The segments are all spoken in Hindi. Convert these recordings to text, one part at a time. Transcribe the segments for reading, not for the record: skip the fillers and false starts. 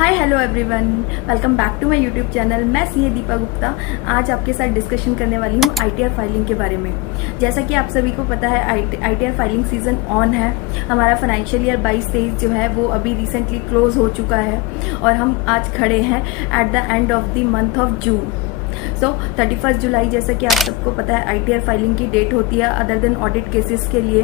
Hi hello everyone, welcome back to my YouTube channel. मैं सीए दीपा गुप्ता आज आपके साथ डिस्कशन करने वाली हूँ आईटीआर फाइलिंग के बारे में। जैसा कि आप सभी को पता है आईटीआर फाइलिंग सीजन ऑन है। हमारा फाइनेंशियल ईयर 22-23 जो है वो अभी रिसेंटली क्लोज हो चुका है और हम आज खड़े हैं at the end of the month of June. 31 जुलाई जैसा कि आप सबको पता है आईटीआर फाइलिंग की डेट होती है अदर देन ऑडिट केसेस के लिए।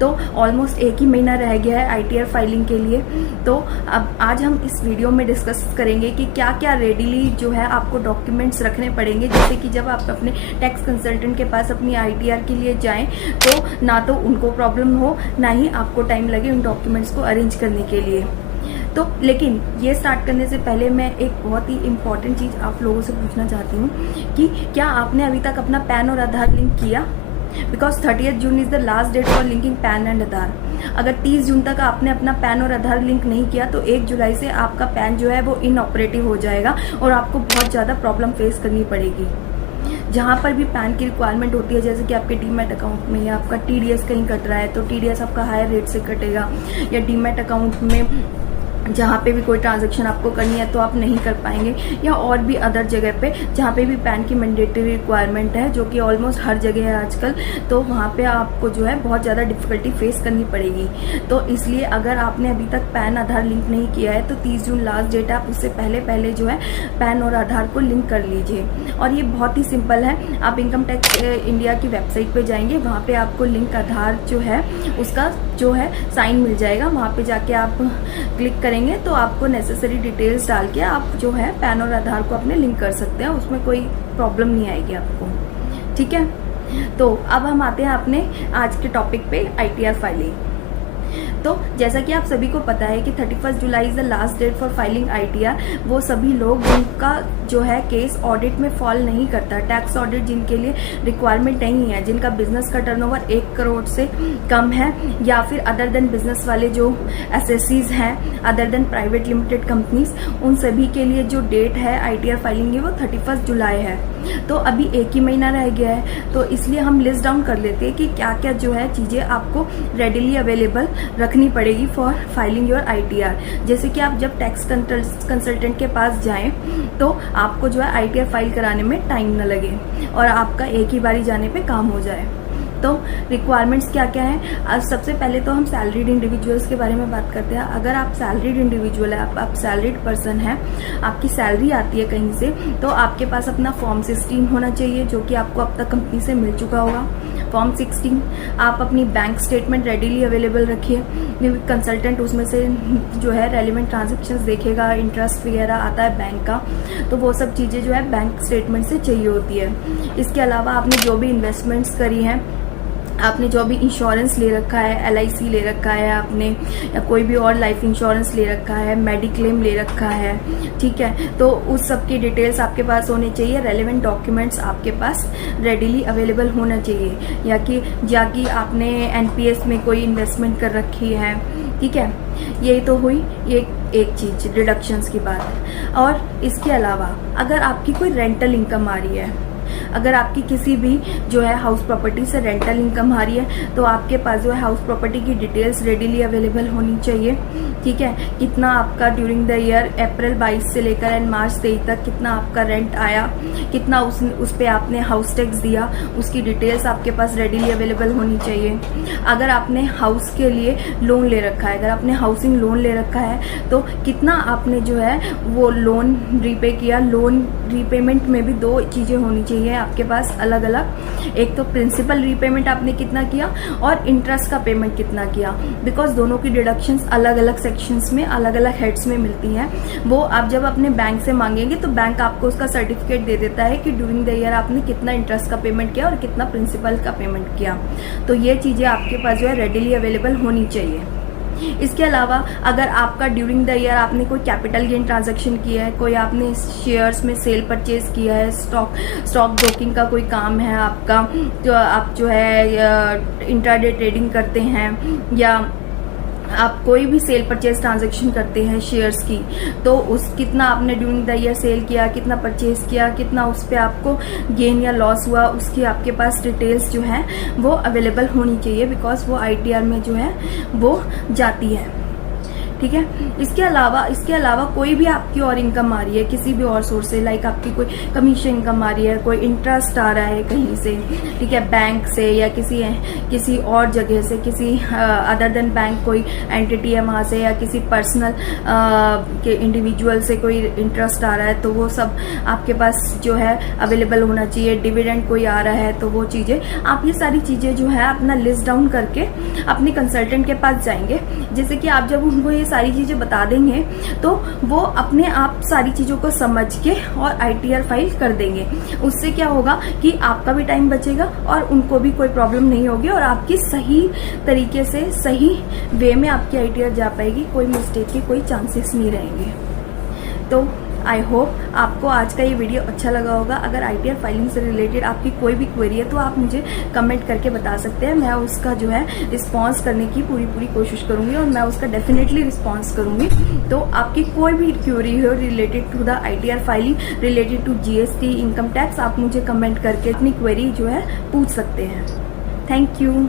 तो ऑलमोस्ट एक ही महीना रह गया है आईटीआर फाइलिंग के लिए। तो अब आज हम इस वीडियो में डिस्कस करेंगे कि क्या क्या रेडीली जो है आपको डॉक्यूमेंट्स रखने पड़ेंगे, जैसे कि जब आप अपने टैक्स कंसल्टेंट के पास अपनी आईटीआर के लिए जाएं तो ना तो उनको प्रॉब्लम हो ना ही आपको टाइम लगे उन डॉक्यूमेंट्स को अरेंज करने के लिए। तो लेकिन ये स्टार्ट करने से पहले मैं एक बहुत ही इम्पॉर्टेंट चीज़ आप लोगों से पूछना चाहती हूँ कि क्या आपने अभी तक अपना पैन और आधार लिंक किया? Because 30 June is the last date for linking PAN and Aadhaar. अगर 30 जून तक आपने अपना पैन और आधार लिंक नहीं किया तो 1 जुलाई से आपका पैन जो है वो इनऑपरेटिव हो जाएगा और आपको बहुत ज़्यादा प्रॉब्लम फेस करनी पड़ेगी। जहाँ पर भी पैन की रिक्वायरमेंट होती है, जैसे कि आपके डीमैट अकाउंट में या आपका टीडीएस कहीं कट रहा है तो टीडीएस आपका हायर रेट से कटेगा, या डीमैट अकाउंट में जहाँ पे भी कोई ट्रांजैक्शन आपको करनी है तो आप नहीं कर पाएंगे, या और भी अदर जगह पे जहाँ पे भी पैन की मैंडेटरी रिक्वायरमेंट है जो कि ऑलमोस्ट हर जगह है आजकल, तो वहाँ पे आपको जो है बहुत ज़्यादा डिफिकल्टी फेस करनी पड़ेगी। तो इसलिए अगर आपने अभी तक पैन आधार लिंक नहीं किया है तो 30 जून लास्ट डेट है, आप उससे पहले जो है पैन और आधार को लिंक कर लीजिए। और ये बहुत ही सिंपल है। आप इनकम टैक्स इंडिया की वेबसाइट पर जाएंगे, वहाँ पर आपको लिंक आधार जो है उसका जो है साइन मिल जाएगा। वहाँ पर जाके आप क्लिक करेंगे तो आपको नेसेसरी डिटेल्स डाल के आप जो है पैन और आधार को अपने लिंक कर सकते हैं, उसमें कोई प्रॉब्लम नहीं आएगी आपको। ठीक है, तो अब हम आते हैं अपने आज के टॉपिक पे, आईटीआर फाइलिंग। तो जैसा कि आप सभी को पता है कि 31 July is the last date for filing ITR. वो सभी लोग जिनका जो है केस ऑडिट में फॉल नहीं करता, टैक्स ऑडिट जिनके लिए रिक्वायरमेंट नहीं है, जिनका बिजनेस का टर्नओवर 1 करोड़ से कम है, या फिर अदर देन बिजनेस वाले जो एसएससीज हैं, other than private limited companies, उन सभी के लिए जो डेट है आईटीआर फाइलिंग की वो 31 जुलाई है। तो अभी एक ही महीना रह गया है, तो इसलिए हम लिस्ट डाउन कर लेते हैं कि क्या क्या जो है चीज़ें आपको रेडिली अवेलेबल रखनी पड़ेगी फॉर फाइलिंग योर आईटीआर। जैसे कि आप जब टैक्स कंसल्टेंट के पास जाएं तो आपको जो है आईटीआर फाइल कराने में टाइम न लगे और आपका एक ही बारी जाने पे काम हो जाए। तो रिक्वायरमेंट्स क्या क्या हैं? अब सबसे पहले तो हम सैलरीड इंडिविजुअल्स के बारे में बात करते हैं। अगर आप सैलरीड इंडिविजुअल है, आप सैलरीड पर्सन है, आपकी सैलरी आती है कहीं से, तो आपके पास अपना फॉर्म 16 होना चाहिए जो कि आपको अब तक कंपनी से मिल चुका होगा। फॉर्म 16, आप अपनी बैंक स्टेटमेंट रेडीली अवेलेबल रखिए। कंसल्टेंट उसमें से जो है रेलिवेंट ट्रांजेक्शन्स देखेगा, इंटरेस्ट वगैरह आता है बैंक का, तो वो सब चीज़ें जो है बैंक स्टेटमेंट से चाहिए होती है। इसके अलावा आपने जो भी इन्वेस्टमेंट्स करी हैं, आपने जो भी इंश्योरेंस ले रखा है, एलआईसी ले रखा है आपने, या कोई भी और लाइफ इंश्योरेंस ले रखा है, मेडिक्लेम ले रखा है, ठीक है, तो उस सब की डिटेल्स आपके पास होनी चाहिए। रेलेवेंट डॉक्यूमेंट्स आपके पास रेडीली अवेलेबल होना चाहिए, या कि आपने एनपीएस में कोई इन्वेस्टमेंट कर रखी है। ठीक है, यही तो हुई ये एक चीज डिडक्शंस की बात। और इसके अलावा अगर आपकी कोई रेंटल इनकम आ रही है, अगर आपकी किसी भी जो है हाउस प्रॉपर्टी से रेंटल इनकम आ रही है, तो आपके पास जो है हाउस प्रॉपर्टी की डिटेल्स रेडीली अवेलेबल होनी चाहिए। ठीक है, कितना आपका ड्यूरिंग द ईयर अप्रैल 22 से लेकर एंड मार्च 23 तक कितना आपका रेंट आया, कितना उस पे आपने हाउस टैक्स दिया, उसकी डिटेल्स आपके पास रेडीली अवेलेबल होनी चाहिए। अगर आपने हाउस के लिए लोन ले रखा है, अगर आपने हाउसिंग लोन ले रखा है, तो कितना आपने जो है वो लोन रीपे किया। लोन रीपेमेंट में भी 2 चीज़ें होनी चाहिए आपके पास अलग अलग। एक तो प्रिंसिपल रीपेमेंट आपने कितना किया और इंटरेस्ट का पेमेंट कितना किया, बिकॉज दोनों की डिडक्शंस अलग अलग सेक्शंस में, अलग अलग हेड्स में मिलती हैं। वो आप जब अपने बैंक से मांगेंगे तो बैंक आपको उसका सर्टिफिकेट दे देता है कि ड्यूरिंग द ईयर आपने कितना इंटरेस्ट का पेमेंट किया और कितना प्रिंसिपल का पेमेंट किया। तो ये चीज़ें आपके पास जो है रेडीली अवेलेबल होनी चाहिए। इसके अलावा अगर आपका ड्यूरिंग द ईयर आपने कोई कैपिटल गेन ट्रांजैक्शन किया है, कोई आपने शेयर्स में सेल परचेज किया है, स्टॉक ब्रोकिंग का कोई काम है आपका, तो आप जो है इंट्राडे ट्रेडिंग करते हैं, या आप कोई भी सेल परचेज ट्रांजैक्शन करते हैं शेयर्स की, तो उस कितना आपने ड्यूरिंग द ईयर सेल किया, कितना परचेज किया, कितना उस पर आपको गेन या लॉस हुआ, उसकी आपके पास डिटेल्स जो है वो अवेलेबल होनी चाहिए, बिकॉज वो आईटीआर में जो है वो जाती है। ठीक है। इसके अलावा कोई भी आपकी और इनकम आ रही है किसी भी और सोर्स से, लाइक आपकी कोई कमीशन इनकम आ रही है, कोई इंटरेस्ट आ रहा है कहीं से, ठीक है, बैंक से या किसी और जगह से, किसी अदर देन बैंक कोई एंटिटी है वहां से, या किसी पर्सनल के इंडिविजुअल से कोई इंटरेस्ट आ रहा है, तो वो सब आपके पास जो है अवेलेबल होना चाहिए। डिविडेंड कोई आ रहा है तो वो चीजें, आप ये सारी चीजें जो है अपना लिस्ट डाउन करके अपने कंसल्टेंट के पास जाएंगे, जैसे कि आप जब उनको ये सारी चीजें बता देंगे तो वो अपने आप सारी चीजों को समझ के और ITR फाइल कर देंगे। उससे क्या होगा कि आपका भी टाइम बचेगा और उनको भी कोई प्रॉब्लम नहीं होगी, और आपकी सही तरीके से सही वे में आपकी ITR जा पाएगी, कोई मिस्टेक के कोई चांसेस नहीं रहेंगे। तो आई होप आपको आज का ये वीडियो अच्छा लगा होगा। अगर ITR फाइलिंग से रिलेटेड आपकी कोई भी क्वेरी है तो आप मुझे कमेंट करके बता सकते हैं, मैं उसका जो है रिस्पॉन्स करने की पूरी कोशिश करूंगी, और मैं उसका डेफिनेटली रिस्पॉन्स करूंगी। तो आपकी कोई भी क्वेरी हो related to the ITR filing, related to GST, income tax, आप मुझे कमेंट करके अपनी क्वेरी जो है पूछ सकते हैं। Thank you.